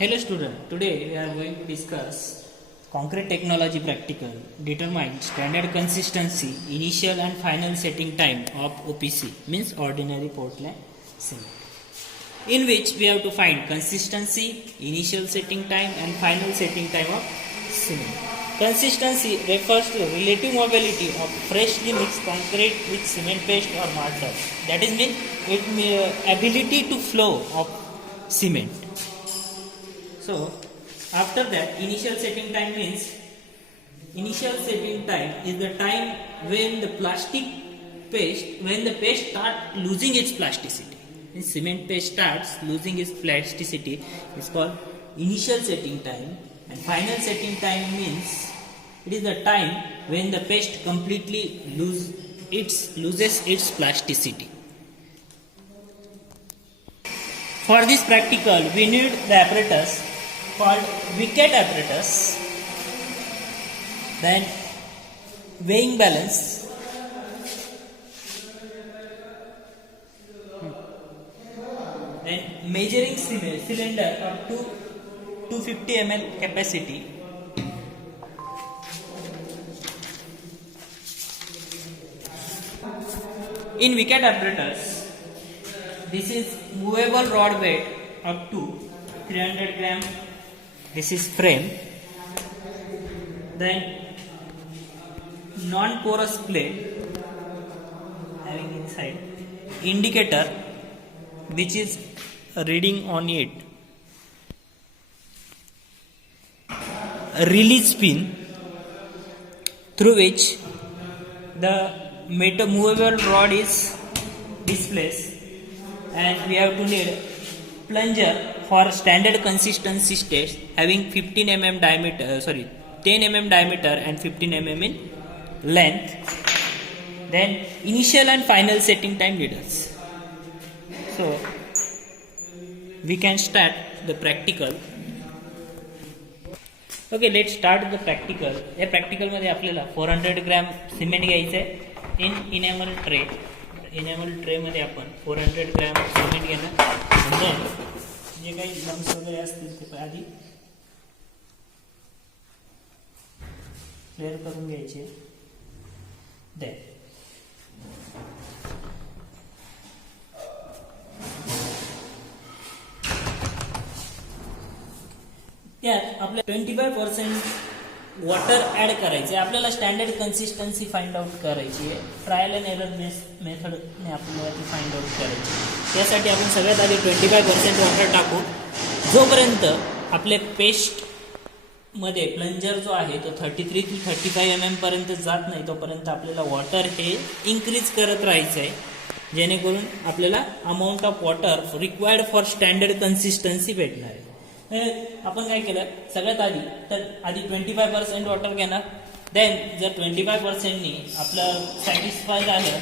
Hello student, today we are going to discuss concrete technology practical, determine standard consistency, initial and final setting time of OPC means ordinary Portland cement, in which we have to find consistency, initial setting time and final setting time of cement. Consistency refers to relative mobility of freshly mixed concrete with cement paste or mortar. That is mean ability to flow of cement. So after that, initial setting time means initial setting time is the time when the paste start losing its plasticity. When cement paste starts losing its plasticity, it's called initial setting time. And final setting time means it is the time when the paste completely loses its plasticity. For this practical, we need the apparatus called Vickett apparatus, then weighing balance, then measuring cylinder up to 250 ml capacity, in Vickett apparatus this is movable rod weight up to 300 gram. This is frame, then non-porous plate having inside indicator which is reading on it, a release pin through which the movable rod is displaced, and we have to need plunger for standard consistency test having 10 mm diameter and 15 mm in length. Then initial and final setting time needles. So we can start the practical. Okay, let's start the practical. या practical मध्ये आपल्याला 400 gram cement घ्यायचं आहे in enamel tray. Enamel tray मध्ये आपण 400 gram cement घेणार आणि जे काही लम्स वगैरे असतील ते आधी क्लिअर करून घ्यायचे. त्यात आपल्या 25% वॉटर ऍड करायचे. आपल्याला स्टँडर्ड कन्सिस्टन्सी फाइंड आउट करायची आहे. ट्रायल अँड एरर मेथडने आपल्याला ती फाइंड आउट करायची. त्यासाठी आपण सगळ्यात आधी 25% वॉटर टाकू. जोपर्यंत आपले पेस्ट मध्ये प्लंजर जो आहे तो 33 to 35 mm पर्यंत जात नाही तोपर्यंत आपल्याला वॉटर हे इन्क्रीज करत राहायचं आहे, जेणेकरून आपल्याला amount of water required for standard consistency भेटणार आहे. आपण काय केलं, सगळ्यात आधी तर आधी 25% वॉटर घेणार. देन जर 25%नी आपलं सॅटिस्फाय झालं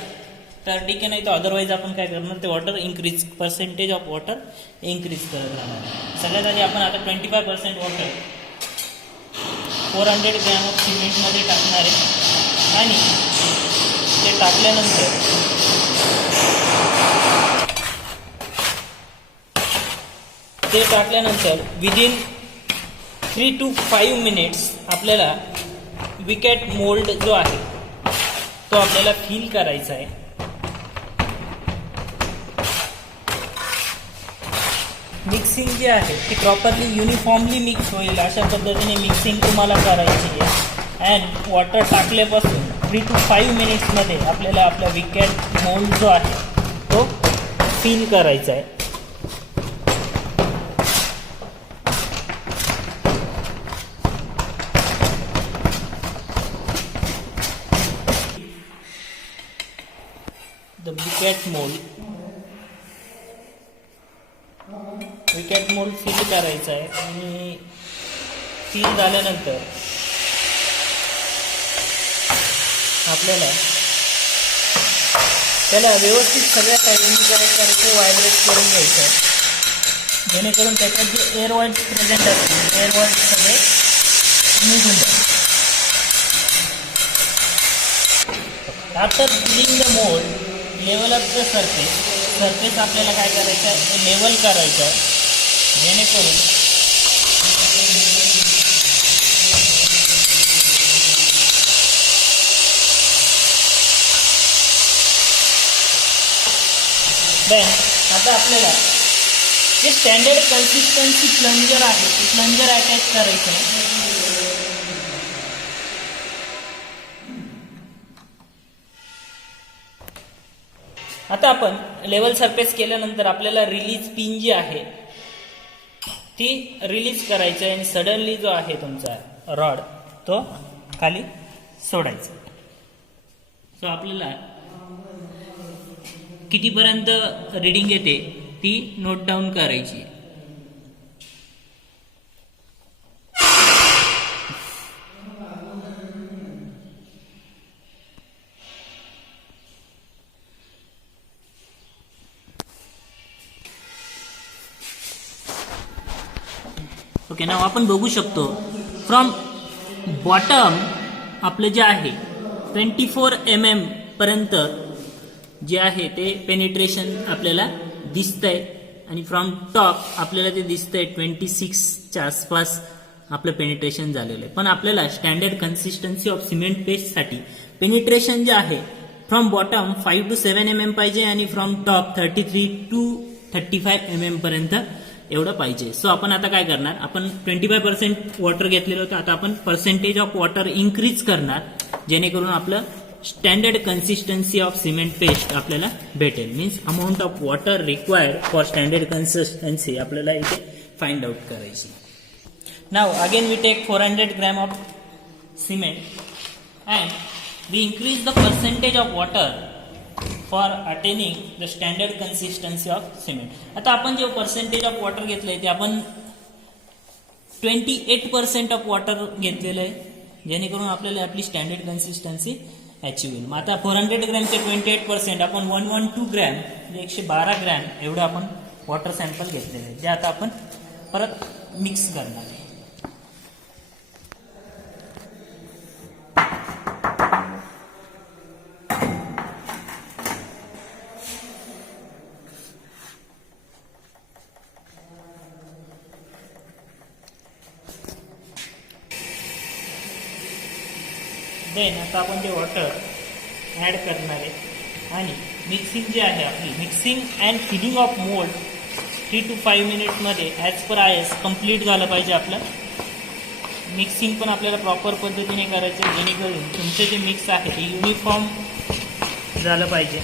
तर ठीक आहे, नाही तर अदरवाईज आपण काय करणार, ते water increase, percentage of water increase करत राहणार. सगळ्यात आधी आपण आता 25% वॉटर 400 ग्रॅम ऑफ सिमेंटमध्ये टाकणार आहे आणि ते टाकल्यानंतर विदिन 3 to 5 मिनिट्स आपल्याला विकेट मोल्ड जो आहे तो आपल्याला फिल करायचा आहे. मिक्सिंग जे आहे ती प्रॉपरली युनिफॉर्मली मिक्स होईल अशा पद्धतीने मिक्सिंग तुम्हाला करायची आहे. अँड वॉटर टाकल्यापासून 3 to 5 मिनिट्समध्ये आपल्याला आपला विकेट मोल्ड जो आहे तो फिल करायचा आहे. द विकेट मोल्ड फिल करायचा आहे आणि फिल झाल्यानंतर आपल्याला त्याला व्यवस्थित सगळ्या साईडनी करायचं, व्हायब्रेट करून घ्यायचं आहे, जेणेकरून त्याच्यात जे एअर वॉइड्स प्रेझेंट असतील एअर वॉइड्स सगळे निघून जातात. After filling the mould, level up the surface आपल्याला काय करायचं आहे, लेवल करायचं आहे, जेणेकरून देन आता आपल्याला जे स्टँडर्ड कन्सिस्टन्सी प्लंजर आहे ते प्लंजर अटॅच करायचं आहे. आता आपण लेवल सरफेस केल्यानंतर आपल्याला रिलीज पिन जी आहे ती रिलीज करायची आहे आणि सडनली जो आहे तुमचा रॉड तो खाली सोडायचा. सो आपल्याला कितीपर्यंत रीडिंग येते ती नोट डाऊन करायची. ओके, नाव आपण बघू शकतो फ्रॉम बॉटम आपलं जे आहे 24 mm पर्यंत जे आहे ते पेनिट्रेशन आपल्याला दिसतंय आणि फ्रॉम टॉप आपल्याला ते दिसतंय 26च्या आसपास आपलं पेनिट्रेशन झालेलं आहे. पण आपल्याला स्टँडर्ड कन्सिस्टन्सी ऑफ सिमेंट पेस्टसाठी पेनिट्रेशन जे आहे फ्रॉम बॉटम 5 to 7 mm पाहिजे आणि फ्रॉम टॉप 33 to 35 mm पर्यंत एवढं पाहिजे. सो आपण आता काय करणार, आपण 25% वॉटर घेतलेलं होतं, आता आपण पर्सेंटेज ऑफ वॉटर इन्क्रीज करणार जेणेकरून आपलं standard consistency of cement paste आपल्याला भेटेल. Means amount of water required for standard consistency आपल्याला इथे फाइंड आउट करायची. Now again we take 400 grams of cement and we increase the percentage of water for attaining the standard consistency of cement. आता आपण जे percentage of water घेतलंय ते आपण 28% of water घेतलेलं आहे जेणेकरून आपल्याला आपली स्टँडर्ड कन्सिस्टन्सी अचीव होईल. मग आता 400 ग्रॅमचे 28% आपण 112 ग्रॅम म्हणजे 112 ग्रॅम एवढं आपण वॉटर सॅम्पल घेतलेलं आहे जे आता आपण परत मिक्स करणार आहे. देन आता आपण जे वॉटर ॲड करणार आहे आणि मिक्सिंग जे आहे आपली mixing and filling of mould 3 to 5 मिनिट्समध्ये ॲज पर IS कंप्लीट झालं पाहिजे. आपलं मिक्सिंग पण आपल्याला प्रॉपर पद्धतीने करायचं जेणेकरून तुमचं जे मिक्स आहे ते युनिफॉर्म झालं पाहिजे.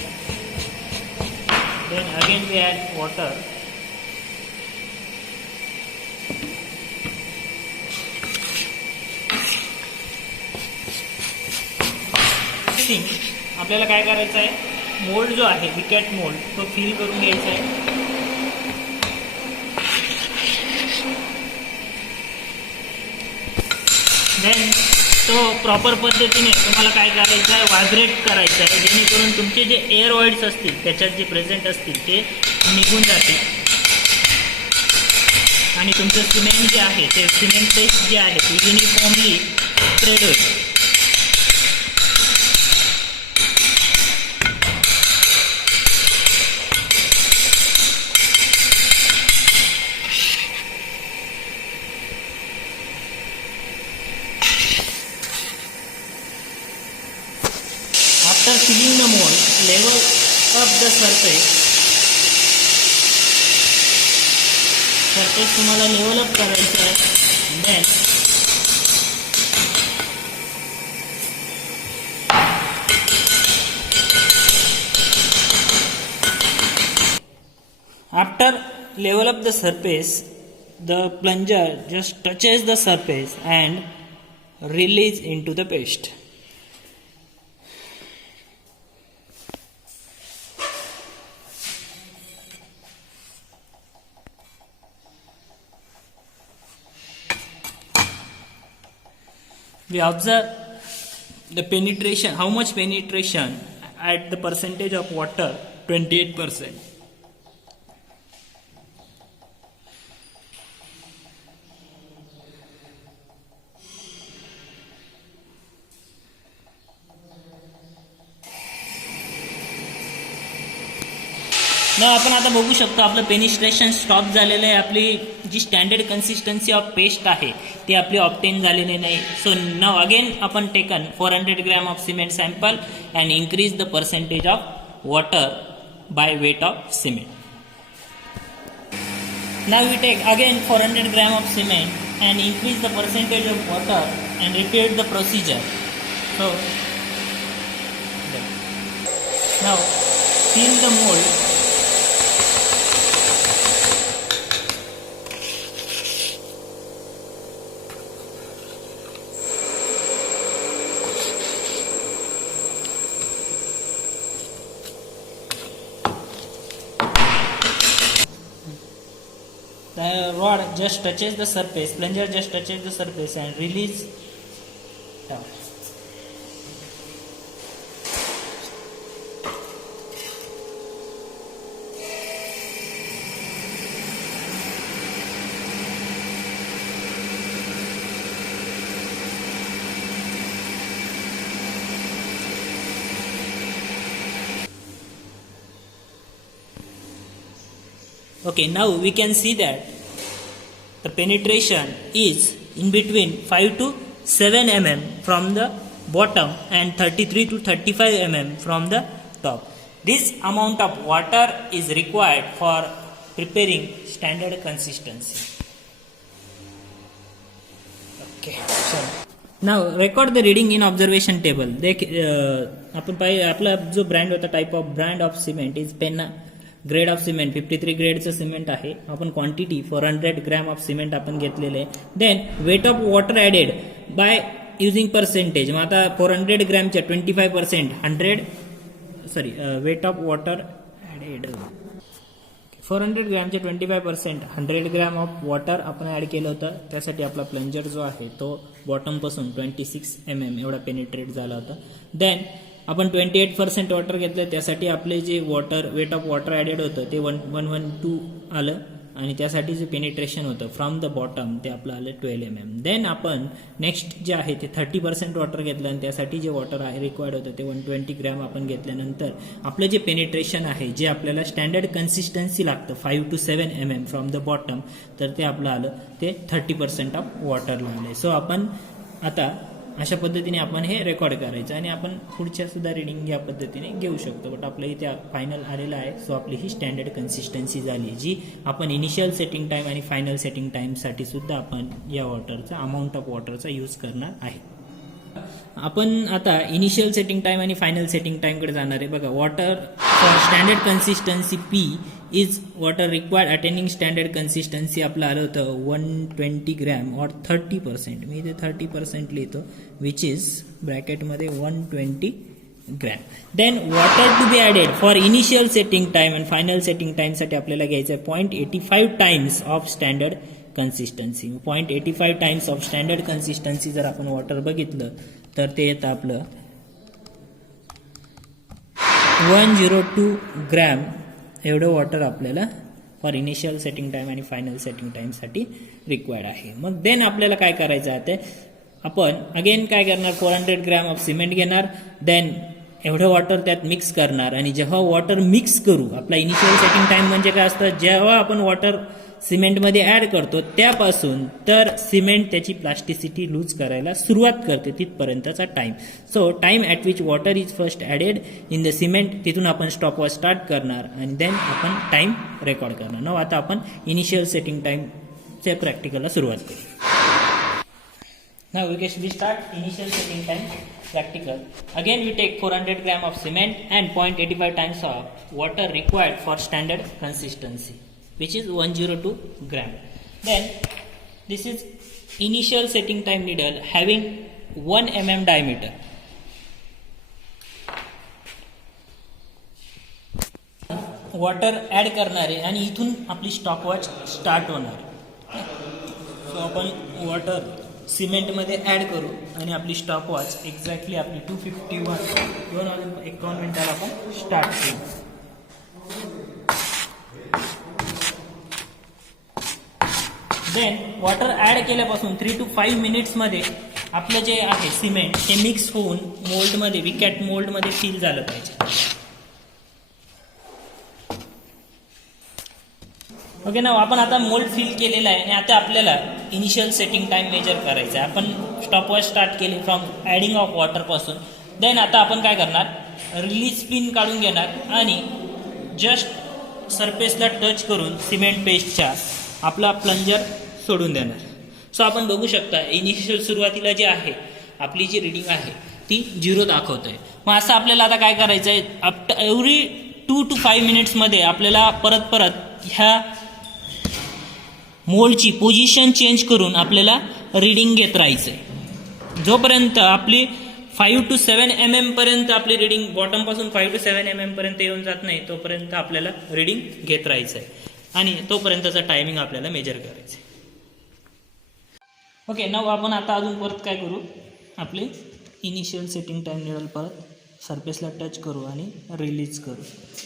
Then again we add water. आपल्याला काय करायचं आहे, मोल्ड जो आहे विकॅट मोल्ड तो फिल करून घ्यायचा आहे. देन तो प्रॉपर पद्धतीने तुम्हाला काय करायचं आहे, व्हायब्रेट करायचं आहे जेणेकरून तुमचे जे एअर ऑइड्स असतील त्याच्यात जे प्रेझेंट असतील ते निघून जातील आणि तुमचं सिमेंट जे आहे ते सिमेंट पेस्ट जे आहे ते युनिफॉर्मली स्प्रेड होईल. After filling the mold, level up the surface तुम्हाला लेवल अप करायचं आहे. Then after level up the surface, the plunger just touches the surface and release into the paste. We observe the penetration, how much penetration at the percentage of water, 28%. ना आपण आता बघू शकतो आपलं penetration stop झालेलं आहे. आपली जी standard consistency of paste आहे ती आपली ऑब्टेन झालेली नाही. सो नाव अगेन आपण taken 400 grams of cement sample and increase the percentage of water by weight of cement. Now we take again 400 gram of cement and increase the percentage of water and repeat the procedure. So now seal the mold. The rod just touches the surface, plunger just touches the surface and release down. Okay, now we can see that the penetration is in between 5 to 7 mm from the bottom and 33 to 35 mm from the top. This amount of water is required for preparing standard consistency. Okay, so now record the reading in observation table. आपण पाहिजे आपला जो brand होता, type of brand of cement is Penna. Grade of cement 53 ग्रेडचं cement आहे. आपण quantity 400 gram of cement आपण घेतलेले आहे. Then weight of water added by using percentage. मग आता 400 ग्रॅमच्या 25% वेट ऑफ वॉटर ॲडेड 400 ग्रॅमचे 25% 100 ग्रॅम ऑफ वॉटर आपण ॲड केलं होतं. त्यासाठी आपला प्लंजर जो आहे तो बॉटमपासून 26 mm एवढा पेनिट्रेट झाला होता. देन आपण 28% वॉटर घेतलं. त्यासाठी आपले जे water weight of water added होतं ते 112 आलं आणि त्यासाठी जे पेनिट्रेशन होतं फ्रॉम द बॉटम ते आपलं आलं 12 mm. देन आपण नेक्स्ट जे आहे ते 30% वॉटर घेतलं आणि त्यासाठी जे वॉटर आहे रिक्वायर्ड होतं ते 120 ग्रॅम आपण घेतल्यानंतर आपलं जे पेनिट्रेशन आहे जे आपल्याला स्टँडर्ड कन्सिस्टन्सी लागतं 5 to 7 mm from the bottom, तर ते आपलं आलं ते 30% ऑफ वॉटरला आले. सो आपण आता अशा पद्धतीने आपण हे रेकॉर्ड करायचं आणि आपण पुढच्या सुद्धा रिडिंग या पद्धतीने घेऊ शकतो. बट आपलं इथे फायनल आलेलं आहे. सो आपली ही स्टँडर्ड कन्सिस्टन्सी झाली जी आपण इनिशियल सेटिंग टाइम आणि फायनल सेटिंग टाइमसाठी सुद्धा आपण या वॉटरचा अमाऊंट ऑफ वॉटरचा यूज करणार आहे. आपण आता इनिशियल सेटिंग टाइम आणि फायनल सेटिंग टाइमकडे जाणार आहे. बघा, water for standard consistency P is water required attending standard consistency आपलं आलं होतं 120 ग्रॅम और 30%. मी इथे 30% लिहितो, विच इज ब्रॅकेटमध्ये 120 gram. Then water to be added for initial setting time and final setting टाइमसाठी आपल्याला घ्यायचं आहे 0.85 times of standard consistency. 0.85 times of standard consistency जर आपण वॉटर बघितलं तर ते येतं आपलं 102 ग्रॅम एवढं वॉटर आपल्याला फॉर इनिशियल सेटिंग टाइम आणि फायनल सेटिंग टाइमसाठी रिक्वायर्ड आहे. मग देन आपल्याला काय करायचं आहे ते आपण अगेन काय करणार, 400 ग्रॅम ऑफ सिमेंट घेणार. देन एवढं वॉटर त्यात मिक्स करणार आणि जेव्हा वॉटर मिक्स करू, आपला इनिशियल सेटिंग टाइम म्हणजे काय असतं, जेव्हा आपण वॉटर सिमेंटमध्ये ॲड करतो त्यापासून तर सिमेंट त्याची प्लास्टिसिटी लूज करायला सुरुवात करते तिथपर्यंतचा time. So time at which water is first added in the cement, तिथून आपण स्टॉपवॉच स्टार्ट करणार आणि देन आपण टाइम रेकॉर्ड करणार. न आता आपण इनिशियल सेटिंग टाइमच्या प्रॅक्टिकलला सुरुवात करू. Now we start initial setting time practical. Again we take 400 gram of cement and 0.85 times of water required for standard consistency, which is 102 gram. Then this is initial setting time needle having 1 mm diameter. Water add करणार आहे आणि इथून आपली stopwatch start होणार. So आपण water सिमेंटमध्ये add करू आणि आपली स्टॉपवॉच एक्झॅक्टली आपली 2:51 मिनिटाला आपण स्टार्ट करू. देन वॉटर ॲड केल्यापासून 3 to 5 मिनिट्समध्ये आपलं जे आहे सिमेंट हे मिक्स होऊन मोल्डमध्ये, विकॅट मोल्डमध्ये फिल झालं पाहिजे. ओके ना, आपण आता मोल्ड फिल केलेला आहे आणि आता आपल्याला इनिशियल सेटिंग टाइम मेजर करायचं आहे. आपण स्टॉपवॉच स्टार्ट केली फ्रॉम ॲडिंग ऑफ वॉटरपासून. देन आता आपण काय करणार, रिलीज पिन काढून घेणार आणि जस्ट सरफेसला टच करून सिमेंट पेस्टच्या आपला प्लंजर सोडून देणार. सो आपण बघू शकता इनिशियल सुरुवातीला जे आहे आपली जी रिडिंग आहे ती 0 दाखवत आहे. मग असं आपल्याला आता काय करायचं आहे, आफ्टर एव्हरी 2 to 5 मिनिट्समध्ये आपल्याला परत ह्या मोल्डची पोझिशन चेंज करून आपल्याला रिडिंग घेत राहायचं आहे. जोपर्यंत आपली 5 to 7 mm पर्यंत आपली रिडिंग बॉटमपासून 5 to 7 mm पर्यंत येऊन जात नाही तोपर्यंत आपल्याला रिडिंग घेत राहायचं आहे आणि तोपर्यंतचा टायमिंग आपल्याला मेजर करायचं आहे. ओके, नाव आपण आता अजून परत काय करू, आपले इनिशियल सेटिंग टाईम निडल परत सरफेसला टच करू आणि रिलीज करू.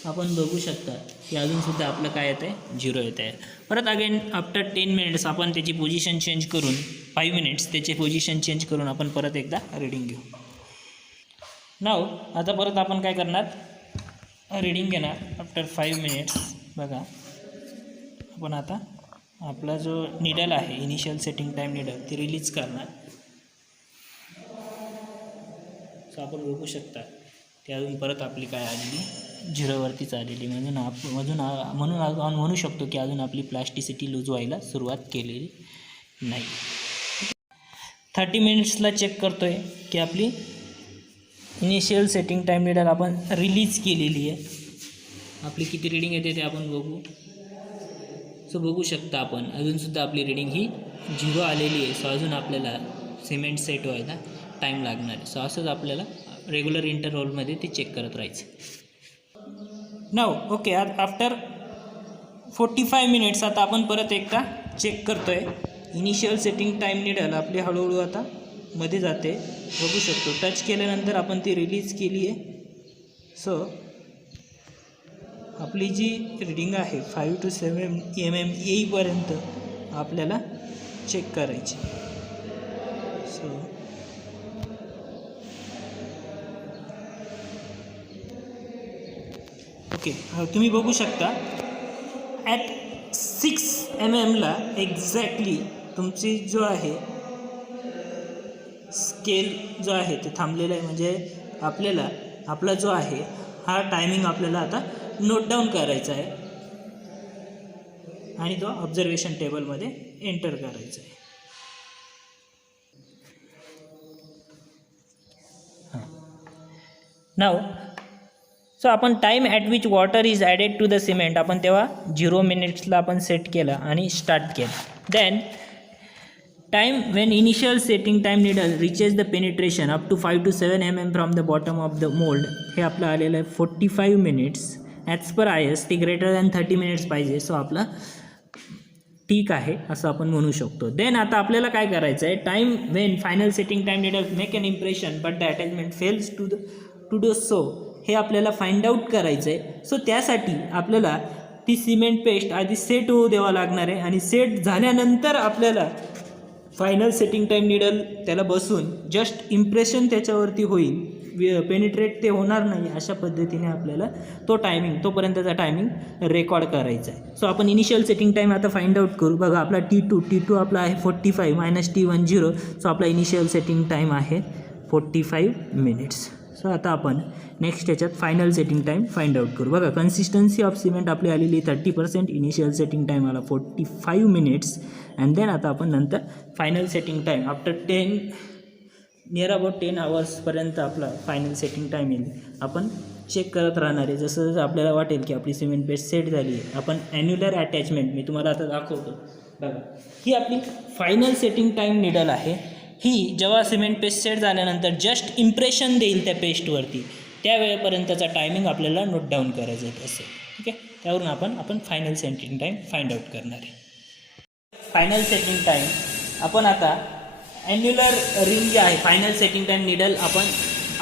आपण बघू शकता की अजूनसुद्धा आपलं काय येतं आहे, 0 येत आहे. परत अगेन आफ्टर 10 मिनिट्स आपण त्याची पोझिशन चेंज करून 5 मिनिट्स त्याचे पोझिशन चेंज करून आपण परत एकदा रिडिंग घेऊ. नाव आता परत आपण काय करणार, रिडिंग घेणार आफ्टर 5 मिनिट्स. बघा आपण आता आपला जो निडल आहे इनिशियल सेटिंग टाईम निडल ती रिलीज करणार. सो आपण बघू शकता ते अजून परत आपली काय आलेली 0वरतीच आलेली, म्हणून म्हणू शकतो की अजून आपली प्लास्टिसिटी लूज व्हायला सुरुवात केलेली नाही. 30 मिनिट्सला चेक करतो आहे की आपली इनिशियल सेटिंग टाईम निडल आपण रिलीज केलेली आहे. आपली किती रिडिंग येते ते आपण बघू. सो बघू शकता आपण अजूनसुद्धा आपली रिडिंग ही 0 आलेली आहे. सो अजून आपल्याला सिमेंट सेट व्हायला टाईम लागणार आहे. सो असंच आपल्याला रेग्युलर इंटरव्हलमध्ये ते चेक करत राहायचं. नाव ओके, आफ्टर 45 मिनिट्स आता आपण परत एकदा चेक करतो आहे. इनिशियल सेटिंग टाईम निडल आपली हळूहळू आता मध्ये जाते, बघू शकतो. टच केल्यानंतर आपण ती रिलीज केली आहे. सो आपली जी रिडिंग आहे 5 to 7 mm येईपर्यंत आपल्याला चेक करायची. सो ओके, तुम्ही बघू शकता ॲट 6 mmला एक्झॅक्टली तुमची जो आहे स्केल जो आहे ते थांबलेलं आहे. म्हणजे आपल्याला आपला जो आहे हा टायमिंग आपल्याला आता नोट डाऊन करायचा आहे आणि तो ऑब्झर्वेशन टेबलमध्ये एंटर करायचा आहे. नाव सो आपण time at which water is added to the cement आपण तेव्हा 0 मिनिट्सला आपण सेट केला आणि स्टार्ट केला. Then time when initial setting time needle reaches the penetration up to 5 to 7 mm from the bottom of the mould. हे आपलं आलेलं आहे 45 मिनिट्स. ॲज पर IS ती ग्रेटर दॅन 30 मिनिट्स पाहिजे. सो आपला ठीक आहे असं आपण म्हणू शकतो. देन आता आपल्याला काय करायचं आहे, time when final setting time needle make an impression but the attachment fails to do so. हे आपल्याला फाइंड आउट करायचं आहे. सो त्यासाठी आपल्याला ती सिमेंट पेस्ट आधी सेट होऊ द्यावा लागणार आहे आणि सेट झाल्यानंतर आपल्याला फायनल सेटिंग टाईम निडल त्याला बसून जस्ट इम्प्रेशन त्याच्यावरती होईल, पेनिट्रेट ते होणार नाही. अशा पद्धतीने आपल्याला तो टायमिंग तोपर्यंतचा टायमिंग रेकॉर्ड करायचा आहे. सो आपण इनिशियल सेटिंग टाईम आता फाइंड आउट करू. बघा आपला T2 आपला आहे 45 - T1 0. सो आपला इनिशियल सेटिंग टाईम आहे 45 मिनिट्स. सो आता आपण नेक्स्ट याच्यात final setting time find out करू. बघा कन्सिस्टन्सी ऑफ सिमेंट आपली आलेली 30%, इनिशियल सेटिंग टाईम आला 45 मिनिट्स अँड देन आता आपण नंतर final setting time after 10 near about 10 आवर्सपर्यंत आपला फायनल सेटिंग टाईम येईल. आपण चेक करत राहणार आहे. जसं जसं आपल्याला वाटेल की आपली सिमेंट पेस्ट सेट झाली आहे आपण ॲन्युलर अटॅचमेंट मी तुम्हाला आता दाखवतो. बघा ही आपली फायनल सेटिंग टाईम निडल आहे. ही जेव्हा सिमेंट पेस्ट सेट झाल्यानंतर जस्ट इम्प्रेशन देईल त्या पेस्टवरती त्यावेळेपर्यंतचा टायमिंग आपल्याला नोट डाऊन करायचं आहे असेल. ठीक आहे, त्यावरून आपण final setting time find out करणार आहे. फायनल सेटिंग टाईम आपण आता ॲन्युलर रिंग जे आहे फायनल सेटिंग टाईम निडल आपण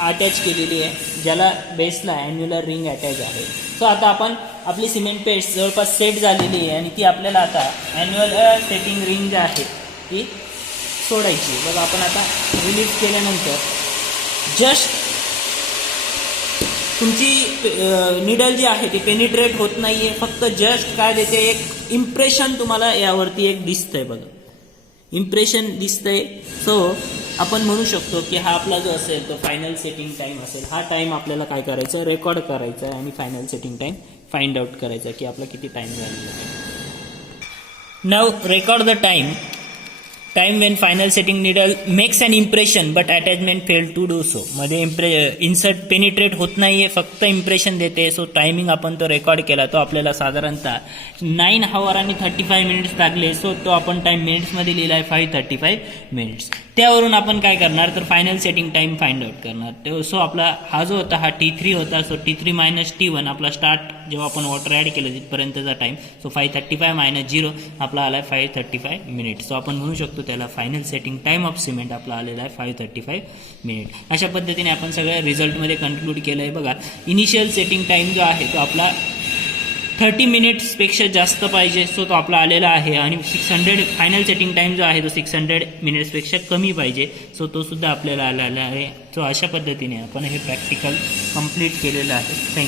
अटॅच केलेली आहे ज्याला बेसला ॲन्युलर रिंग अटॅच आहे. सो आता आपण आपली सिमेंट पेस्ट जवळपास सेट झालेली आहे आणि ती आपल्याला आता ॲन्युलर सेटिंग रिंग जी आहे ती सोडायची. बघा आपण आता रिलीज केल्यानंतर जस्ट तुमची निडल जी आहे ती पेनिट्रेट होत नाही आहे, फक्त जस्ट काय देते एक इम्प्रेशन तुम्हाला यावरती एक दिसतंय. बघा इम्प्रेशन दिसतंय. सो आपण म्हणू शकतो की हा आपला जो असेल तो फायनल सेटिंग टाईम असेल. हा टाईम आपल्याला काय करायचं रेकॉर्ड करायचा आहे आणि final setting time find out करायचा की आपला किती टाइम झालेला आहे. Now record the time when final setting needle makes an impression but attachment fail to do so. मध्ये इन्सर्ट पेनिट्रेट होत नाहीये, फक्त इम्प्रेशन देते. सो टायमिंग आपण तो रेकॉर्ड केला, तो आपल्याला साधारणतः 9 hours आणि 35 minutes लागले. सो तो आपण टाइम मिनिट्समध्ये लिहिला आहे 5:35 minutes. त्यावरून आपण काय करणार तर final setting time find out करणार. सो आपला हा जो होता हा T3 होता. सो T3 - T1 आपला स्टार्ट जेव्हा आपण वॉटर ॲड केलं तिथपर्यंतचा टाइम. सो 5:35 - 0 आपला आला आहे 5:35 minutes. सो आपण म्हणू शकतो त्याला final setting time of cement आपला आलेला आहे 5:35 minutes. अशा पद्धतीने आपण सगळ्या रिझल्टमध्ये कन्क्लूड केलं आहे. बघा, इनिशियल सेटिंग टाइम जो आहे तो आपला 30 minutes जास्त पाहिजे. सो तो आपला आलेला आहे. आणि 600 फायनल सेटिंग टाइम जो आहे तो 600 minutes कमी पाहिजे. सो तो सुद्धा आपल्याला आलेला आहे. सो अशा पद्धतीने आपण हे प्रॅक्टिकल कंप्लीट केलेलं आहे. थँक्यू.